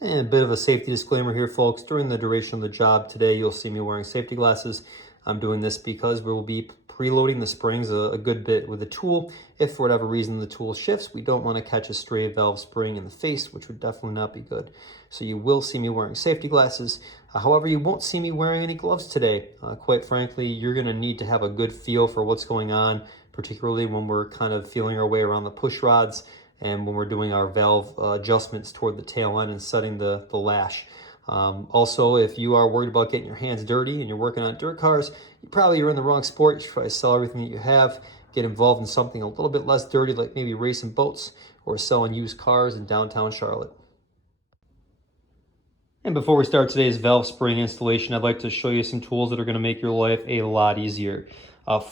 And a bit of a safety disclaimer here, folks. During the duration of the job today, you'll see me wearing safety glasses. I'm doing this because we will be preloading the springs a good bit with the tool. If for whatever reason the tool shifts, we don't want to catch a stray valve spring in the face, which would definitely not be good. So you will see me wearing safety glasses. However, you won't see me wearing any gloves today. Quite frankly, you're going to need to have a good feel for what's going on, particularly when we're kind of feeling our way around the push rods and when we're doing our valve adjustments toward the tail end and setting the lash. Also, if you are worried about getting your hands dirty and you're working on dirt cars, you probably are in the wrong sport. You should try to sell everything that you have, get involved in something a little bit less dirty, like maybe racing boats or selling used cars in downtown Charlotte. And before we start today's valve spring installation, I'd like to show you some tools that are going to make your life a lot easier.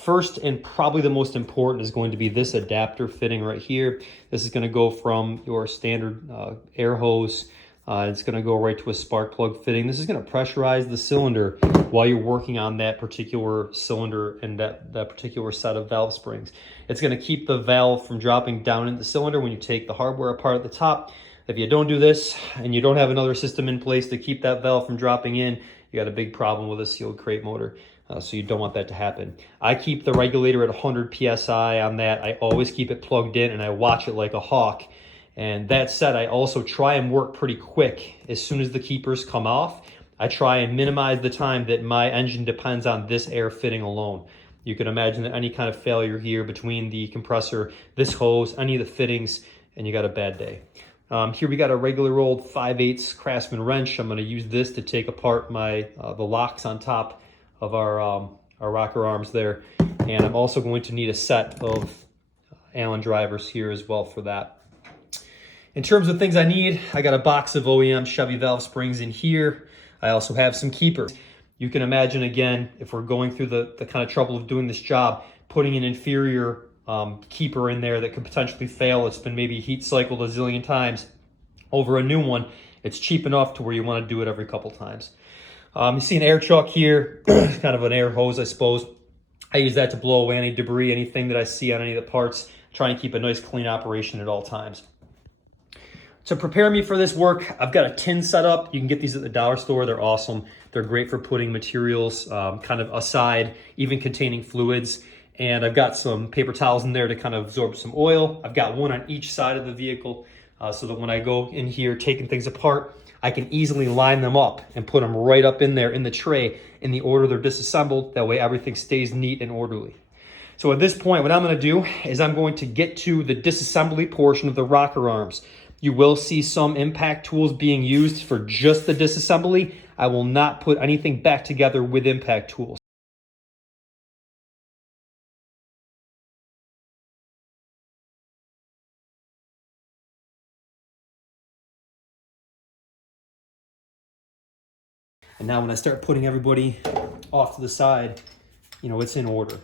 First, and probably the most important, is going to be this adapter fitting right here. This is going to go from your standard air hose. It's going to go right to a spark plug fitting. This is going to pressurize the cylinder while you're working on that particular cylinder and that particular set of valve springs. It's going to keep the valve from dropping down in the cylinder when you take the hardware apart at the top. If you don't do this and you don't have another system in place to keep that valve from dropping in, you got a big problem with a sealed crate motor. So you don't want that to happen. I keep the regulator at 100 PSI on that. I always keep it plugged in and I watch it like a hawk. And that said, I also try and work pretty quick. As soon as the keepers come off, I try and minimize the time that my engine depends on this air fitting alone. You can imagine that any kind of failure here between the compressor, this hose, any of the fittings, and you got a bad day. Here we got a regular old 5/8 Craftsman wrench. I'm going to use this to take apart my the locks on top of our rocker arms there. And I'm also going to need a set of Allen drivers here as well for that. In terms of things I need, I got a box of OEM Chevy valve springs in here. I also have some keepers. You can imagine, again, if we're going through the kind of trouble of doing this job, putting an inferior keeper in there that could potentially fail. It's been maybe heat cycled a zillion times over a new one. It's cheap enough to where you want to do it every couple times. You see an air chuck here, kind of an air hose, I suppose. I use that to blow away any debris, anything that I see on any of the parts. Try and keep a nice clean operation at all times. To prepare me for this work, I've got a tin set up. You can get these at the dollar store. They're awesome. They're great for putting materials kind of aside, even containing fluids. And I've got some paper towels in there to kind of absorb some oil. I've got one on each side of the vehicle so that when I go in here taking things apart, I can easily line them up and put them right up in there in the tray in the order they're disassembled. That way everything stays neat and orderly. So at this point, what I'm going to do is I'm going to get to the disassembly portion of the rocker arms. You will see some impact tools being used for just the disassembly. I will not put anything back together with impact tools. And now when I start putting everybody off to the side, you know, it's in order.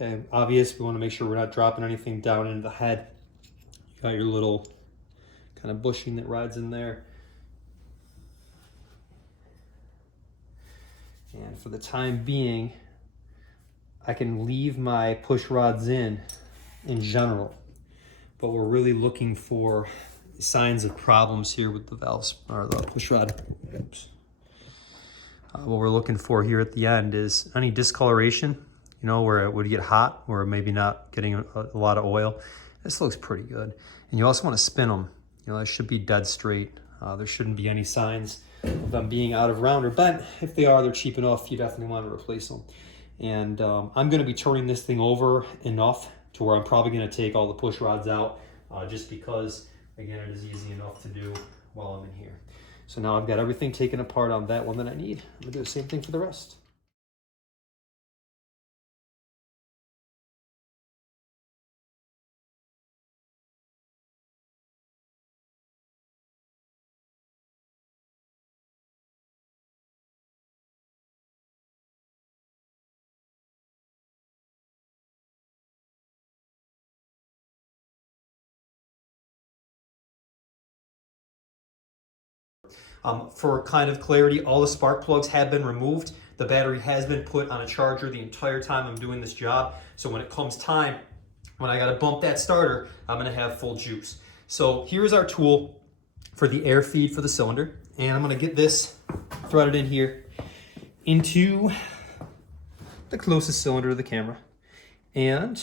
Okay, obvious, we want to make sure we're not dropping anything down into the head. You got your little kind of bushing that rides in there. And for the time being, I can leave my push rods in general, but we're really looking for signs of problems here with the valves or the push rod. Oops. What we're looking for here at the end is any discoloration, you know, where it would get hot or maybe not getting a lot of oil. This looks pretty good. And you also want to spin them. You know, they should be dead straight. There shouldn't be any signs of them being out of round or bent. If they are, they're cheap enough. You definitely want to replace them. And I'm going to be turning this thing over enough to where I'm probably going to take all the push rods out just because, again, it is easy enough to do while I'm in here. So now I've got everything taken apart on that one that I need. I'm going to do the same thing for the rest. For kind of clarity, all the spark plugs have been removed. The battery has been put on a charger the entire time I'm doing this job. So when it comes time, when I gotta bump that starter, I'm gonna have full juice. So here's our tool for the air feed for the cylinder. And I'm gonna get this threaded in here into the closest cylinder to the camera. And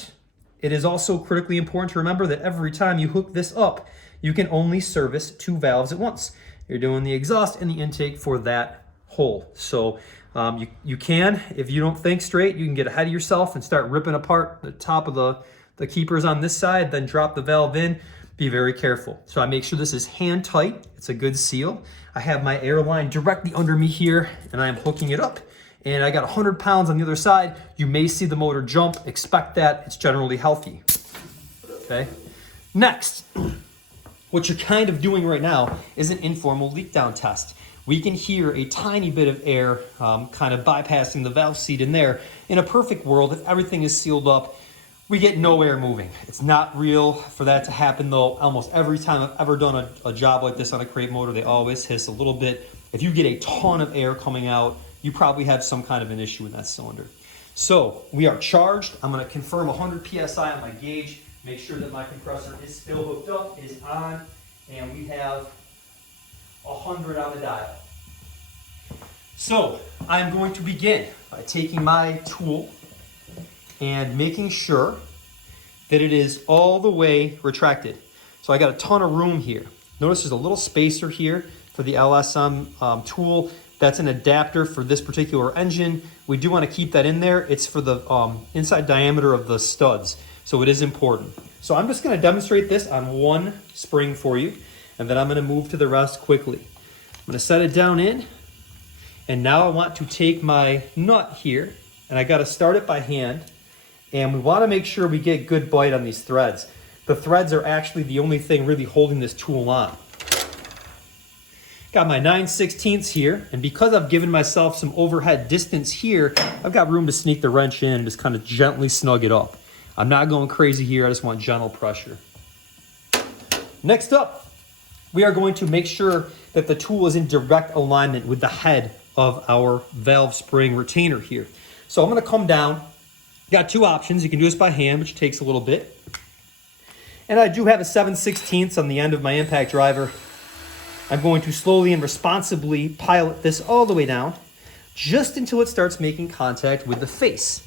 it is also critically important to remember that every time you hook this up, you can only service 2 valves at once. You're doing the exhaust and the intake for that hole. So you can, if you don't think straight, you can get ahead of yourself and start ripping apart the top of the keepers on this side, then drop the valve in. Be very careful. So I make sure this is hand tight. It's a good seal. I have my air line directly under me here, and I am hooking it up. And I got 100 pounds on the other side. You may see the motor jump. Expect that. It's generally healthy. Okay. Next, what you're kind of doing right now is an informal leak down test. We can hear a tiny bit of air kind of bypassing the valve seat in there. In a perfect world, if everything is sealed up, we get no air moving. It's not real for that to happen though. Almost every time I've ever done a job like this on a crate motor, they always hiss a little bit. If you get a ton of air coming out, you probably have some kind of an issue in that cylinder. So we are charged. I'm gonna confirm 100 PSI on my gauge, make sure that my compressor is still hooked up, is on, and we have 100 on the dial. So I'm going to begin by taking my tool and making sure that it is all the way retracted. So I got a ton of room here. Notice there's a little spacer here for the LSM tool. That's an adapter for this particular engine. We do want to keep that in there. It's for the inside diameter of the studs. So it is important. So I'm just going to demonstrate this on one spring for you, and then I'm going to move to the rest quickly. I'm going to set it down in, and now I want to take my nut here, and I got to start it by hand, and we want to make sure we get good bite on these threads. The threads are actually the only thing really holding this tool on. Got my 9/16 here, and because I've given myself some overhead distance here, I've got room to sneak the wrench in and just kind of gently snug it up. I'm not going crazy here, I just want gentle pressure. Next up, we are going to make sure that the tool is in direct alignment with the head of our valve spring retainer here. So I'm going to come down. Got 2 options. You can do this by hand, which takes a little bit. And I do have a 7/16 on the end of my impact driver. I'm going to slowly and responsibly pilot this all the way down, just until it starts making contact with the face.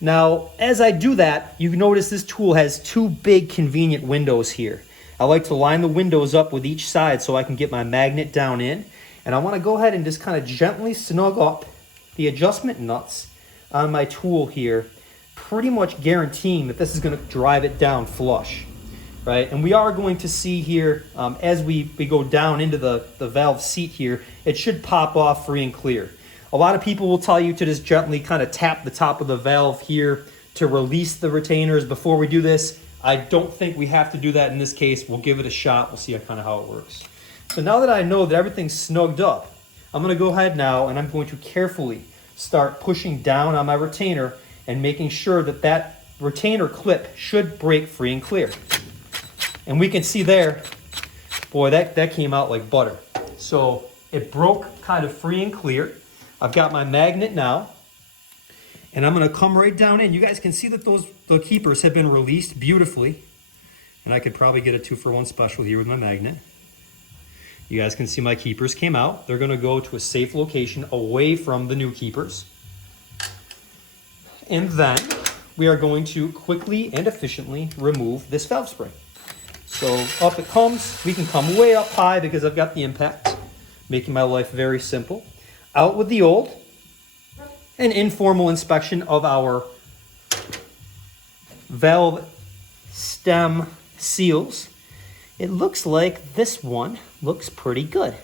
Now, as I do that, you notice this tool has 2 big convenient windows here. I like to line the windows up with each side so I can get my magnet down in. And I want to go ahead and just kind of gently snug up the adjustment nuts on my tool here, pretty much guaranteeing that this is going to drive it down flush. Right, and we are going to see here, as we go down into the valve seat here, it should pop off free and clear. A lot of people will tell you to just gently kind of tap the top of the valve here to release the retainers before we do this. I don't think we have to do that in this case. We'll give it a shot. We'll see kind of how it works. So now that I know that everything's snugged up, I'm going to go ahead now and I'm going to carefully start pushing down on my retainer and making sure that that retainer clip should break free and clear. And we can see there, boy, that came out like butter. So it broke kind of free and clear. I've got my magnet now, and I'm going to come right down in. You guys can see that the keepers have been released beautifully. And I could probably get a 2-for-1 special here with my magnet. You guys can see my keepers came out. They're going to go to a safe location away from the new keepers. And then we are going to quickly and efficiently remove this valve spring. So up it comes. We can come way up high because I've got the impact, making my life very simple. Out with the old. An informal inspection of our valve stem seals. It looks like this one looks pretty good.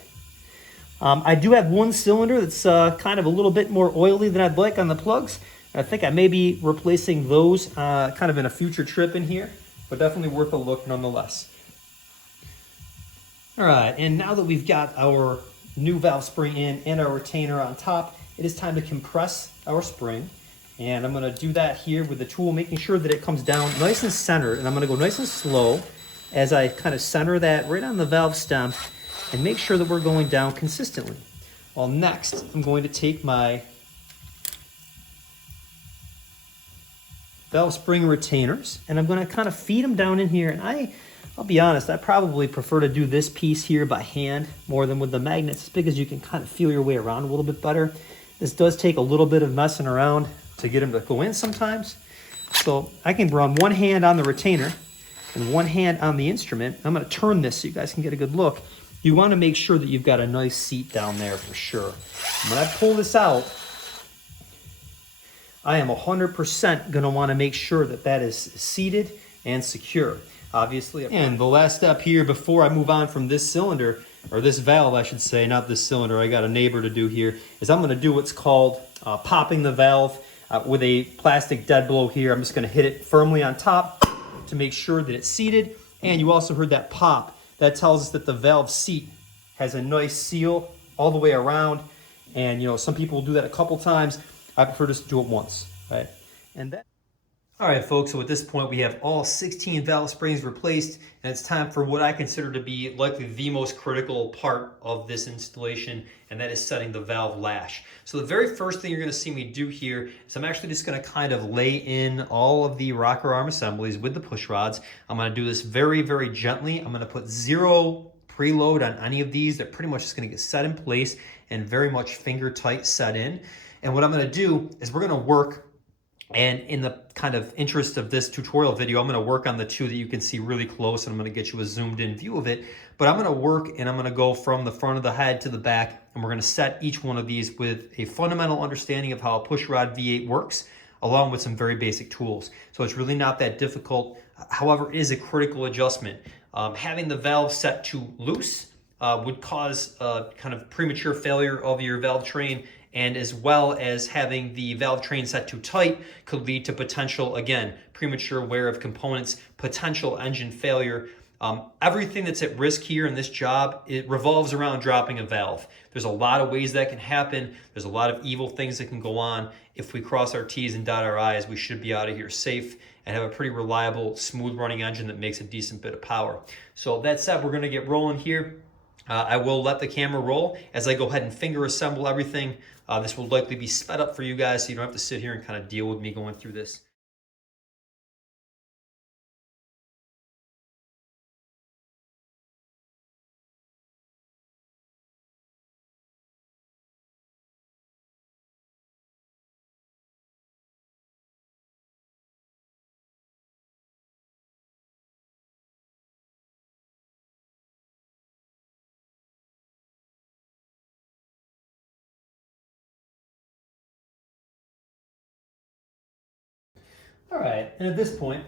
I do have one cylinder that's kind of a little bit more oily than I'd like on the plugs. I think I may be replacing those kind of in a future trip in here, but definitely worth a look nonetheless. All right, and now that we've got our new valve spring in and our retainer on top, it is time to compress our spring. And I'm gonna do that here with the tool, making sure that it comes down nice and centered. And I'm gonna go nice and slow as I kind of center that right on the valve stem and make sure that we're going down consistently. Well, next, I'm going to take my valve spring retainers, and I'm going to kind of feed them down in here. And I'll be honest, I probably prefer to do this piece here by hand more than with the magnets, just because you can kind of feel your way around a little bit better. This does take a little bit of messing around to get them to go in sometimes. So I can run one hand on the retainer and one hand on the instrument. I'm going to turn this so you guys can get a good look. You want to make sure that you've got a nice seat down there for sure. When I pull this out, I am 100% going to want to make sure that that is seated and secure. Obviously, and the last step here before I move on from this cylinder, or this valve I should say, not this cylinder, I got a neighbor to do here, is I'm going to do what's called popping the valve with a plastic dead blow here. I'm just going to hit it firmly on top to make sure that it's seated. And you also heard that pop. That tells us that the valve seat has a nice seal all the way around. And you know, some people will do that a couple times. I prefer just to do it once, right? And that. All right, folks, so at this point we have all 16 valve springs replaced, and it's time for what I consider to be likely the most critical part of this installation, and that is setting the valve lash. So the very first thing you're going to see me do here is I'm actually just going to kind of lay in all of the rocker arm assemblies with the push rods. I'm going to do this very, very gently. I'm going to put zero preload on any of these. They're pretty much just going to get set in place and very much finger tight set in. And what I'm going to do is we're going to work. And in the kind of interest of this tutorial video, I'm going to work on the two that you can see really close, and I'm going to get you a zoomed in view of it. But I'm going to work and I'm going to go from the front of the head to the back, and we're going to set each one of these with a fundamental understanding of how a push rod V8 works, along with some very basic tools. So it's really not that difficult. However, it is a critical adjustment. Having the valve set too loose would cause kind of premature failure of your valve train, and as well as having the valve train set too tight could lead to potential, again, premature wear of components, potential engine failure. Everything that's at risk here in this job, it revolves around dropping a valve. There's a lot of ways that can happen. There's a lot of evil things that can go on. If we cross our T's and dot our I's, we should be out of here safe and have a pretty reliable, smooth running engine that makes a decent bit of power. So that said, we're gonna get rolling here. I will let the camera roll as I go ahead and finger assemble everything. This will likely be sped up for you guys, so you don't have to sit here and kind of deal with me going through this. All right, and at this point,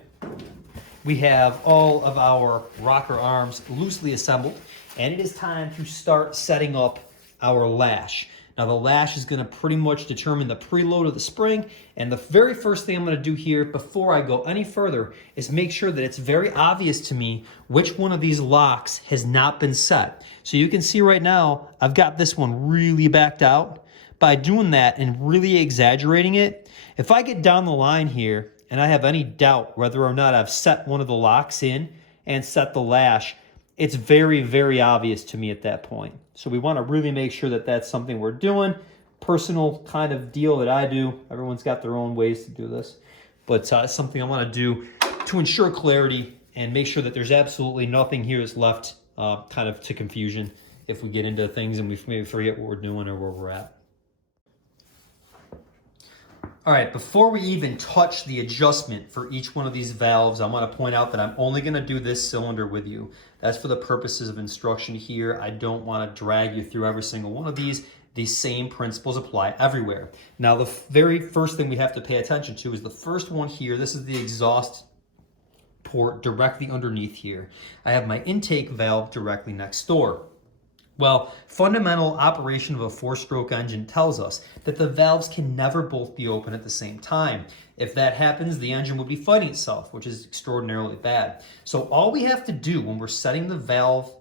we have all of our rocker arms loosely assembled, and it is time to start setting up our lash. Now the lash is going to pretty much determine the preload of the spring, and the very first thing I'm going to do here before I go any further is make sure that it's very obvious to me which one of these locks has not been set. So you can see right now, I've got this one really backed out. By doing that and really exaggerating it, if I get down the line here and I have any doubt whether or not I've set one of the locks in and set the lash, it's very, very obvious to me at that point. So we want to really make sure that that's something we're doing. Personal kind of deal that I do. Everyone's got their own ways to do this. But it's something I want to do to ensure clarity and make sure that there's absolutely nothing here that's left kind of to confusion if we get into things and we maybe forget what we're doing or where we're at. All right, before we even touch the adjustment for each one of these valves, I want to point out that I'm only going to do this cylinder with you. That's for the purposes of instruction here. I don't want to drag you through every single one of these. These same principles apply everywhere. Now, the very first thing we have to pay attention to is the first one here. This is the exhaust port directly underneath here. I have my intake valve directly next door. Well, fundamental operation of a four-stroke engine tells us that the valves can never both be open at the same time. If that happens, the engine will be fighting itself, which is extraordinarily bad. So all we have to do when we're setting the valve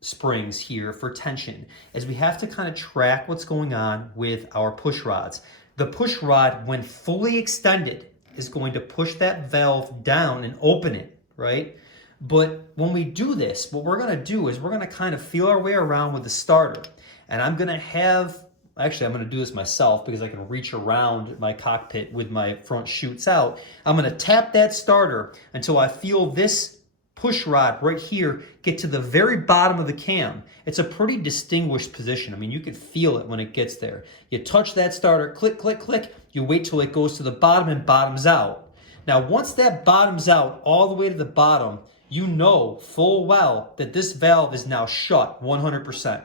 springs here for tension is we have to kind of track what's going on with our push rods. The push rod, when fully extended, is going to push that valve down and open it, right? But when we do this, what we're going to do is we're going to kind of feel our way around with the starter. And I'm going to have actually I'm going to do this myself because I can reach around my cockpit with my front chutes out. I'm going to tap that starter until I feel this push rod right here get to the very bottom of the cam. It's a pretty distinguished position. I mean, you can feel it when it gets there. You touch that starter, click, click, click. You wait till it goes to the bottom and bottoms out. Now, once that bottoms out all the way to the bottom, you know full well that this valve is now shut 100%.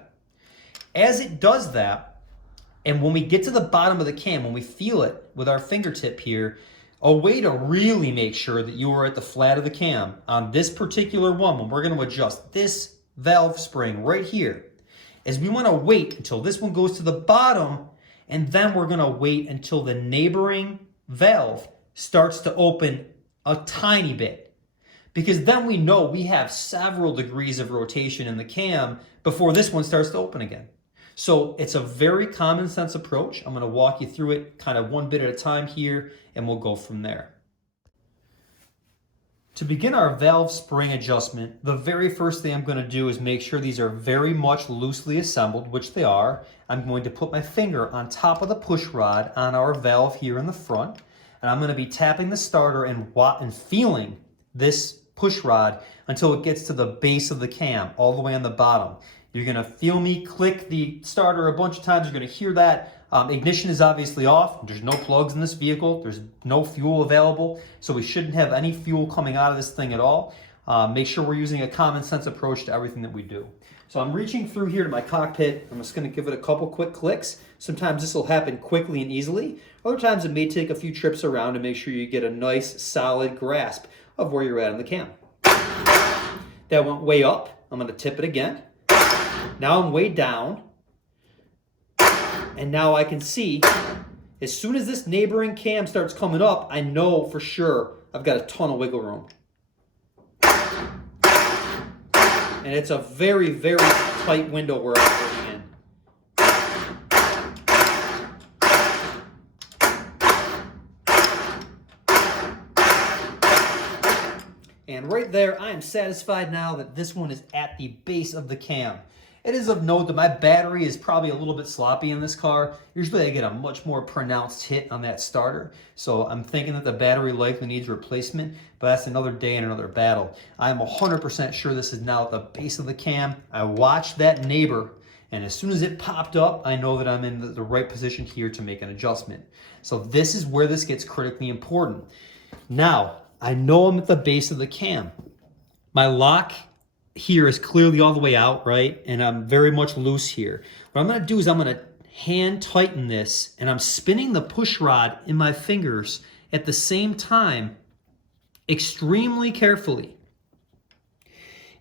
As it does that, and when we get to the bottom of the cam, when we feel it with our fingertip here, a way to really make sure that you are at the flat of the cam on this particular one, when we're going to adjust this valve spring right here, is we want to wait until this one goes to the bottom, and then we're going to wait until the neighboring valve starts to open a tiny bit. Because then we know we have several degrees of rotation in the cam before this one starts to open again. So it's a very common sense approach. I'm going to walk you through it kind of one bit at a time here, and we'll go from there. To begin our valve spring adjustment, the very first thing I'm going to do is make sure these are very much loosely assembled, which they are. I'm going to put my finger on top of the push rod on our valve here in the front, and I'm going to be tapping the starter and feeling this push rod until it gets to the base of the cam, all the way on the bottom. You're going to feel me click the starter a bunch of times. You're going to hear that. Ignition is obviously off. There's no plugs in this vehicle. There's no fuel available, so we shouldn't have any fuel coming out of this thing at all. Make sure we're using a common sense approach to everything that we do. So I'm reaching through here to my cockpit. I'm just going to give it a couple quick clicks. Sometimes this will happen quickly and easily. Other times it may take a few trips around to make sure you get a nice solid grasp of where you're at in the cam. That went way up. I'm going to tip it again. Now I'm way down. And now I can see, as soon as this neighboring cam starts coming up, I know for sure I've got a ton of wiggle room. And it's a very, very tight window we're operating in. And right there, I am satisfied now that this one is at the base of the cam. It is of note that my battery is probably a little bit sloppy in this car. Usually I get a much more pronounced hit on that starter. So I'm thinking that the battery likely needs replacement, but that's another day and another battle. I'm 100% sure this is now at the base of the cam. I watched that neighbor, and as soon as it popped up, I know that I'm in the right position here to make an adjustment. So this is where this gets critically important. Now, I know I'm at the base of the cam. My lock here is clearly all the way out, right? And I'm very much loose here. What I'm going to do is I'm going to hand tighten this, and I'm spinning the push rod in my fingers at the same time, extremely carefully.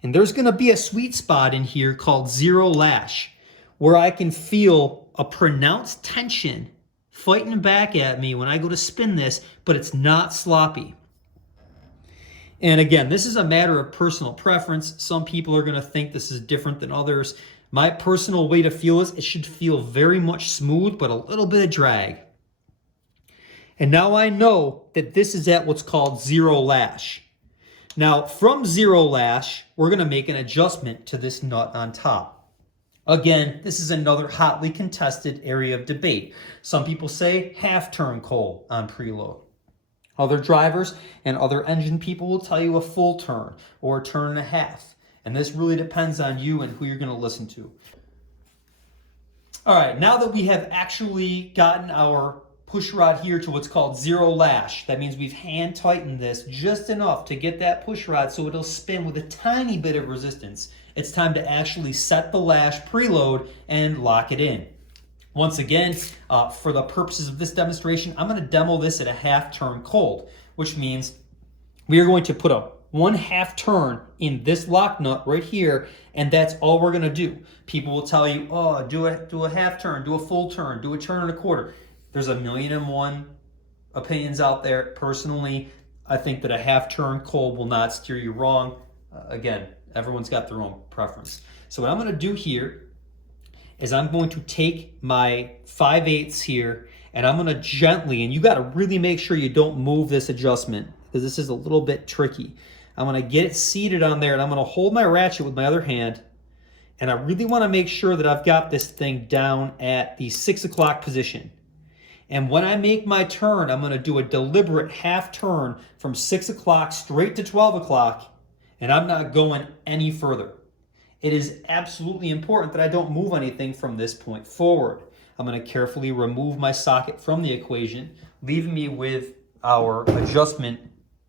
And there's going to be a sweet spot in here called 0 lash, where I can feel a pronounced tension fighting back at me when I go to spin this, but it's not sloppy. And again, this is a matter of personal preference. Some people are going to think this is different than others. My personal way to feel this, it should feel very much smooth, but a little bit of drag. And now I know that this is at what's called 0 lash. Now, from 0 lash, we're going to make an adjustment to this nut on top. Again, this is another hotly contested area of debate. Some people say half turn cold on preload. Other drivers and other engine people will tell you a full turn or a turn and a half. And this really depends on you and who you're going to listen to. All right, now that we have actually gotten our push rod here to what's called 0 lash, that means we've hand tightened this just enough to get that push rod so it'll spin with a tiny bit of resistance. It's time to actually set the lash preload and lock it in. Once again, for the purposes of this demonstration, I'm going to demo this at a half turn cold, which means we are going to put a 1/2 turn in this lock nut right here, and that's all we're going to do. People will tell you, oh, do a half turn, do a full turn, do a turn and a quarter. There's a million and one opinions out there. Personally, I think that a half turn cold will not steer you wrong. Again, everyone's got their own preference. So what I'm going to do here is I'm going to take my 5/8 here, and I'm going to gently, and you got to really make sure you don't move this adjustment because this is a little bit tricky. I'm going to get it seated on there, and I'm going to hold my ratchet with my other hand, And I really want to make sure that I've got this thing down at the 6 o'clock position. And when I make my turn, I'm going to do a deliberate half turn from 6 o'clock straight to 12 o'clock, and I'm not going any further. It is absolutely important that I don't move anything from this point forward. I'm going to carefully remove my socket from the equation, leaving me with our adjustment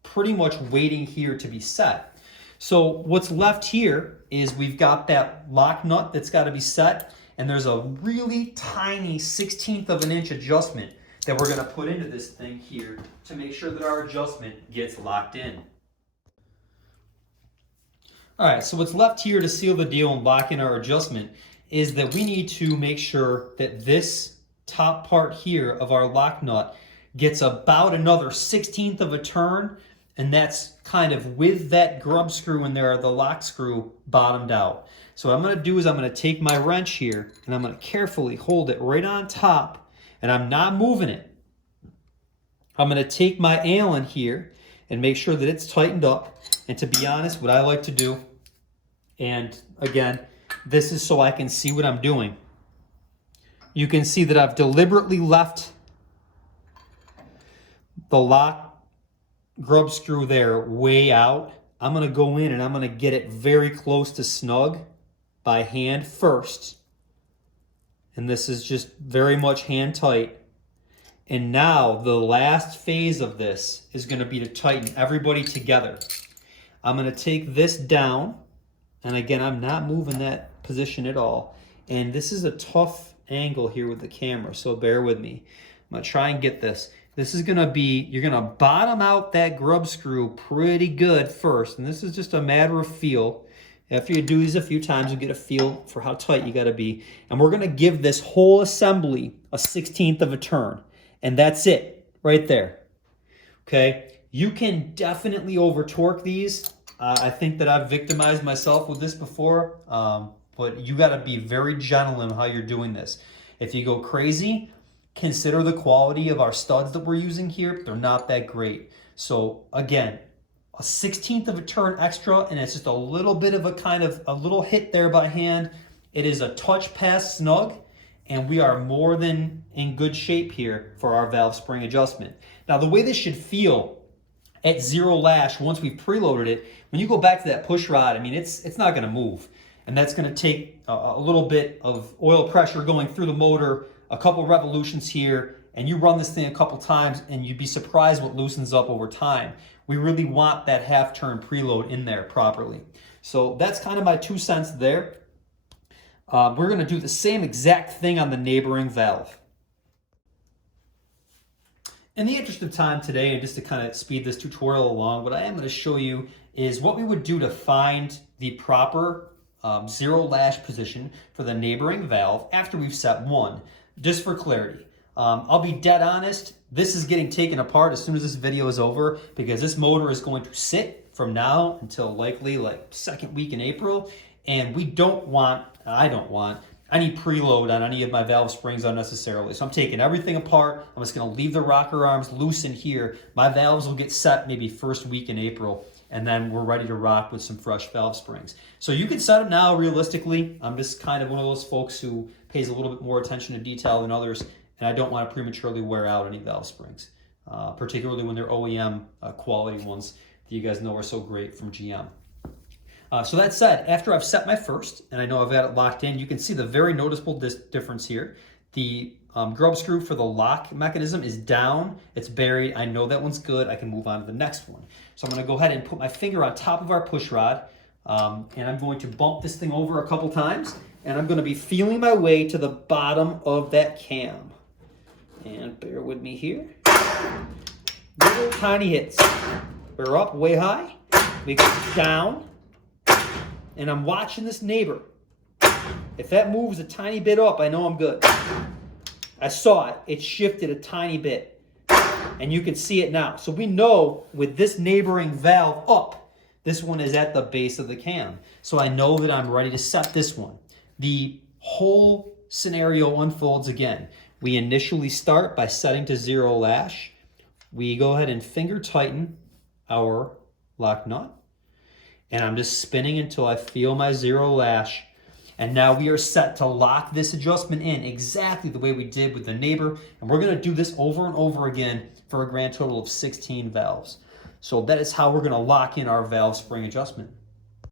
pretty much waiting here to be set. So what's left here is we've got that lock nut that's got to be set, and there's a really tiny 1/16 of an inch adjustment that we're going to put into this thing here to make sure that our adjustment gets locked in. All right, so what's left here to seal the deal and lock in our adjustment is that we need to make sure that this top part here of our lock nut gets about another 1/16 of a turn, and that's kind of with that grub screw in there, the lock screw bottomed out. So what I'm going to do is I'm going to take my wrench here and I'm going to carefully hold it right on top, and I'm not moving it. I'm going to take my Allen here and make sure that it's tightened up. And to be honest, what I like to do, and again, this is so I can see what I'm doing. You can see that I've deliberately left the lock grub screw there way out. I'm going to go in and I'm going to get it very close to snug by hand first. And this is just very much hand tight. And now the last phase of this is going to be to tighten everybody together. I'm going to take this down. And again, I'm not moving that position at all. And this is a tough angle here with the camera, so bear with me. I'm going to try and get this. This is going to be, you're going to bottom out that grub screw pretty good first. And this is just a matter of feel. After you do these a few times, you'll get a feel for how tight you got to be. And we're going to give this whole assembly a 1/16 of a turn. And that's it right there. Okay? You can definitely over torque these. I think that I've victimized myself with this before, but you got to be very gentle in how you're doing this. If you go crazy, consider the quality of our studs that we're using here. They're not that great. So again, a 1/16 of a turn extra, and it's just a little bit of a little hit there by hand. It is a touch past snug, and we are more than in good shape here for our valve spring adjustment. Now, the way this should feel at 0 lash, once we've preloaded it, when you go back to that push rod, I mean, it's not going to move. And that's going to take a little bit of oil pressure going through the motor, a couple revolutions here, and you run this thing a couple times, and you'd be surprised what loosens up over time. We really want that half-turn preload in there properly. So that's kind of my 2 cents there. We're going to do the same exact thing on the neighboring valve. In the interest of time today, and just to kind of speed this tutorial along, what I am going to show you is what we would do to find the proper 0 lash position for the neighboring valve after we've set 1, just for clarity. I'll be dead honest, this is getting taken apart as soon as this video is over, because this motor is going to sit from now until likely like 2nd week in April, and I don't want any preload on any of my valve springs unnecessarily. So I'm taking everything apart. I'm just going to leave the rocker arms loose in here. My valves will get set maybe 1st week in April, and then we're ready to rock with some fresh valve springs. So you can set them now realistically. I'm just kind of one of those folks who pays a little bit more attention to detail than others, and I don't want to prematurely wear out any valve springs, particularly when they're OEM quality ones that you guys know are so great from GM. So that said, after I've set my first, and I know I've got it locked in, you can see the very noticeable difference here. The grub screw for the lock mechanism is down, it's buried. I know that one's good. I can move on to the next one. So I'm going to go ahead and put my finger on top of our push rod, and I'm going to bump this thing over a couple times, and I'm going to be feeling my way to the bottom of that cam. And bear with me here. Little tiny hits. We're up way high. We go down. And I'm watching this neighbor. If that moves a tiny bit up, I know I'm good. I saw it. It shifted a tiny bit. And you can see it now. So we know with this neighboring valve up, this one is at the base of the cam. So I know that I'm ready to set this one. The whole scenario unfolds again. We initially start by setting to 0 lash. We go ahead and finger tighten our lock nut. And I'm just spinning until I feel my 0 lash. And now we are set to lock this adjustment in exactly the way we did with the neighbor. And we're going to do this over and over again for a grand total of 16 valves. So that is how we're going to lock in our valve spring adjustment.